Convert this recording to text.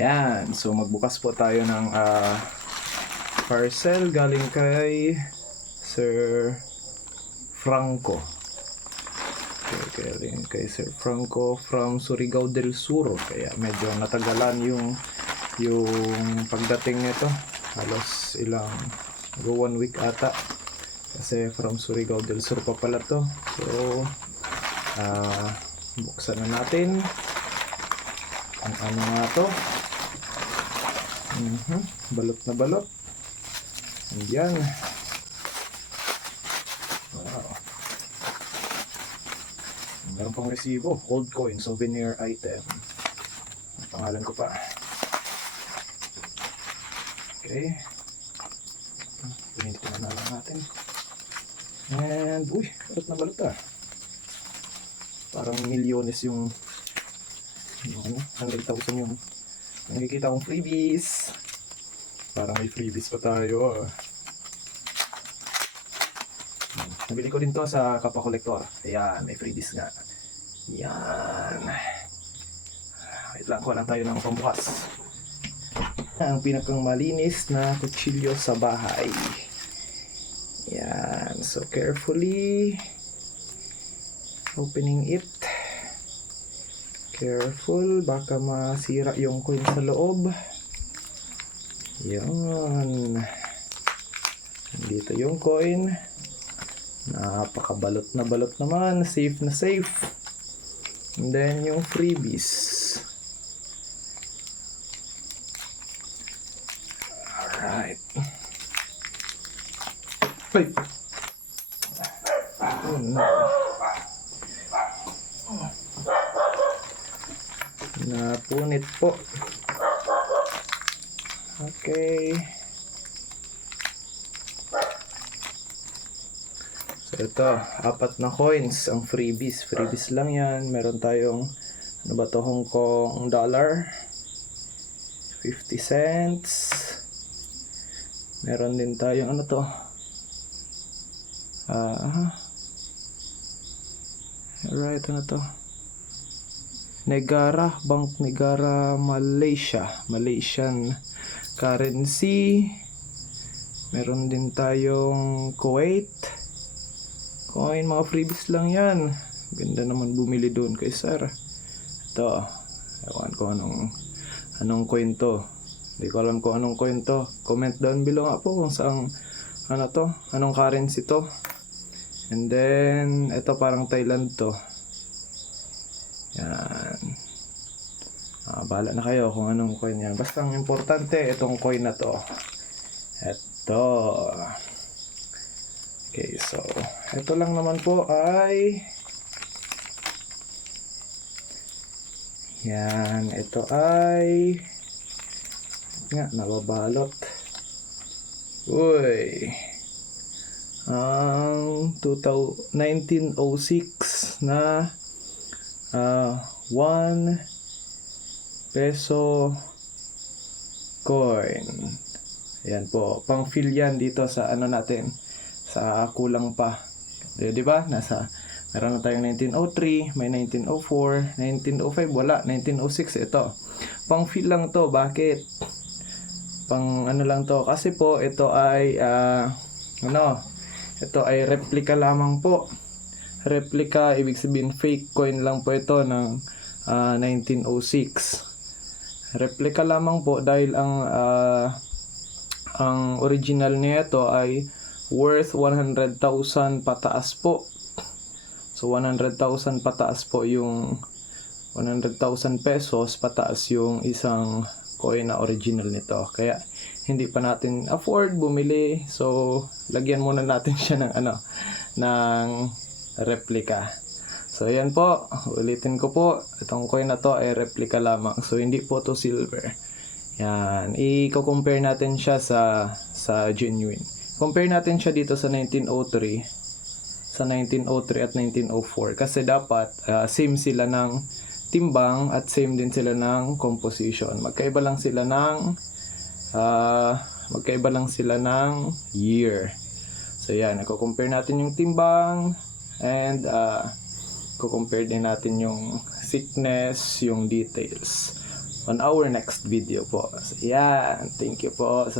Yan, so magbukas po tayo ng parcel galing kay Sir Franco. Galing kay Sir Franco from Surigao del Sur. Kaya medyo natagalan yung pagdating nito. Halos ilang 1 week ata. Kasi from Surigao del Sur pa pala to. So, buksan na natin. Ang ano nga to. Balot na balot. Ayan. Wow. Meron pang resibo. Old coin, souvenir item. Ang pangalan ko pa. Okay. Pinito na lang natin. And, uy, balot na balot ah. Parang milyones yung ano, 100,000 yung nakikita kong freebies. Parang may freebies pa tayo. Nabili ko din to sa Kappa Collector. Ayan, may freebies nga. Yan. Wait lang, kuha lang tayo ng pambukas. Ang pinakang malinis na kutsilyo sa bahay. Yan. So, carefully opening it. Careful, baka masira yung coin sa loob. Yan. Dito yung coin. Napakabalot na balot naman. Safe na safe. And then yung freebies. Alright. Ay! Oh no. Napunit po. Okay. So ito, 4 na coins ang freebies. Freebies lang yan. Meron tayong, ano ba to, Hong Kong dollar. 50 cents. Meron din tayong, ano to? Alright, ano to? Negara, Bank Negara, Malaysia. Malaysian currency. Meron din tayong Kuwait coin, mga freebies lang yan. Ganda naman bumili doon kay Sir. Ito, ewan ko anong coin to. Hindi ko alam kung anong coin to. Comment down below nga po kung saan, ano to, anong currency to. And then, ito parang Thailand to. Yan. Bahala na kayo kung anong coin yan. Basta ang importante, itong coin na to. Ito. Okay, so, ito lang naman po ay yan, ito ay nga, nababalot. Uy. Ang 1906 na 1 peso coin. Ayan po, pang fill yan dito sa ano natin, sa kulang pa. Di ba? Meron na tayong 1903, may 1904, 1905, wala, 1906 ito. Pang fill lang to. Bakit? Pang ano lang to, kasi po ito ay ito ay replica lamang po. Replica, ibig sabihin fake coin lang po ito ng 1906. Replica lamang po dahil ang original niya ito ay worth 100,000 pataas po. So 100,000 pataas po yung 100,000 pesos pataas yung isang coin na original nito. Kaya hindi pa natin afford bumili. So lagyan muna natin siya ng replica. So ayan po, ulitin ko po, itong coin na to ay replica lamang. So hindi po to silver. Yan, i-compare natin siya sa genuine. Compare natin siya dito sa 1903 at 1904 kasi dapat same sila ng timbang at same din sila ng composition. Magkaiba lang sila ng year. So yan, i-compare natin yung timbang and compare din natin yung thickness, yung details. on our next video po. So, yan. Thank you po.